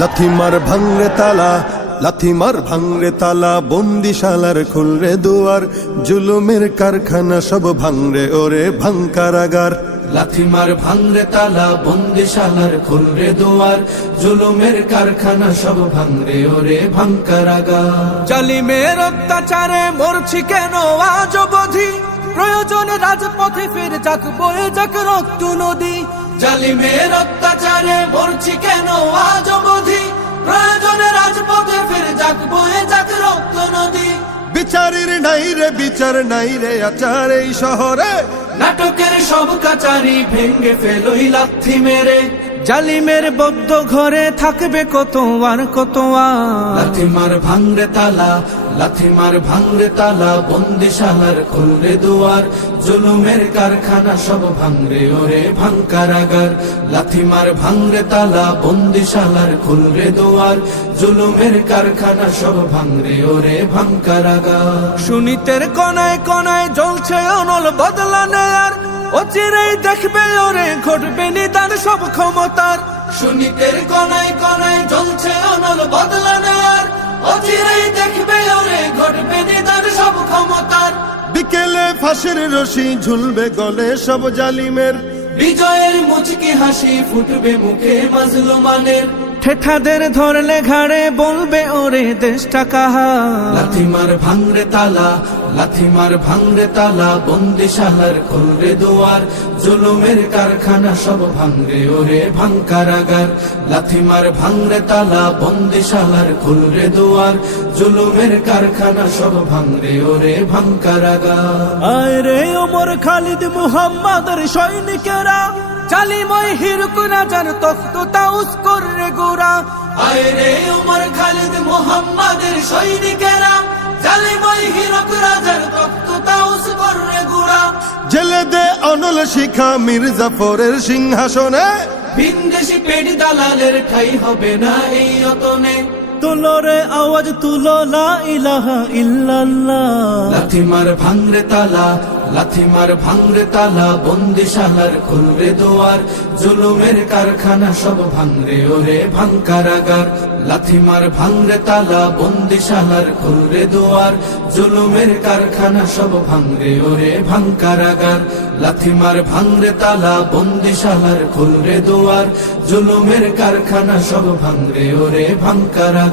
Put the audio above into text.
লাথি মার ভাঙরে তালা, লাথি মার ভাঙরে তালা, বন্দিশালার খুলরে দুয়ার, জুলুমের কারখানা সব ভাঙরে ওরে ভাঙ কারাগার। লাথি মার ভাঙরে তালা, বন্দিশালার খুলরে দুয়ার, জুলুমের কারখানা সব ভাঙরে ওরে ভাঙ কারাগার। জালিমের অত্যাচারে মরছি কেন আজ অবধি, প্রয়োজনে রাজপথে ফির যাক বয়ে যাক রক্ত নদী। জালিমের অত্যাচারে মরছি কেন আজ অবধি, প্রয়োজনে রাজপথে ফির যাক বয়ে যাক রক্ত নদী। বিচারের নাই রে বিচার নাই রে আচার এই শহরে, নাটকের সব কাচারি ভেঙ্গে ফেলোই লাথি মেরে। জালিমের বদ্ধ ঘরে থাকবে কত আর কত আর। লাথি মার ভাঙরে তালা, লাথি মার ভাঙরে তালা, বন্দিশালার খুলরে দুয়ার, জুলুমের কারখানা সব ভাঙরে ওরে ভাঙ কারাগার। লাথি মার ভাঙরে তালা, বন্দিশালার খুলরে দুয়ার, জুলুমের কারখানা সব ভাঙরে ওরে ভাঙ কারাগার। সুনীতের কনায় কনায় জ্বলছে অনল বদলা নেয়ার, অচিরেই দেখবে ওরে ঘটবে নিদান সব ক্ষমতার। সুনীতের কনায় কনায় জ্বলছে অনল বদলা নেয়ার, অচিরেই দেখবে ওরে ঘটবে নিদান সব ক্ষমতার। বিকেলে ফাঁসির রশি ঝুলবে গলে সব জালিমের, বিজয়ের মুচকি হাসি ফুটবে মুখে মাজলুমানের। ঠেঠাদের ধরলে ঘাড়ে বলবে ওরে দেশটা কাহার। লাথি মার ভাঙরে তালা, লাথি মার ভাঙরে তালা, বন্দিশালার খুলরে দুয়ার, জুলুমের কারখানা সব ভাঙরে ওরে ভাঙ কারাগার। লাথি মার ভাঙরে তালা, বন্দিশালার খুলরে দুয়ার, জুলুমের কারখানা সব ভাঙরে ওরে ভাঙ কারাগার। আয় রে ওমর খালিদ মুহাম্মাদের সৈনিকেরা, জালিময় হিরক রাজার তখ্ত তাউস করে গোরা। আয় রে ওমর খালিদ মুহাম্মাদের সৈনিকেরা, জালিময় হিরক রাজার তখ্ত তাউস করে গোরা। জেলে দে অনল শিখা মীর জাফরের সিংহাসনে, ভিনদেশি পেট দালালের ঠাই হবে না এই অতনে। তুলো রে আওয়াজ তুলো লা ইলাহা ইল্লাল্লাহ। লাথি মার ভাঙরে তালা, লাথি মার ভাঙরে তালা, বন্দিশালার খুলরে দুয়ার, জুলুমের কারখানা সব ভাঙরে ওরে ভাঙ কারাগার। লাথি মার ভাঙরে তালা, বন্দিশালার খুলরে দুয়ার, জুলুমের কারখানা সব ভাঙরে ওরে ভাঙ কারাগার। লাথি মার ভাঙরে তালা, বন্দিশালার খুলরে দুয়ার, জুলুমের কারখানা সব ভাঙরে ওরে ভাঙ কারাগার।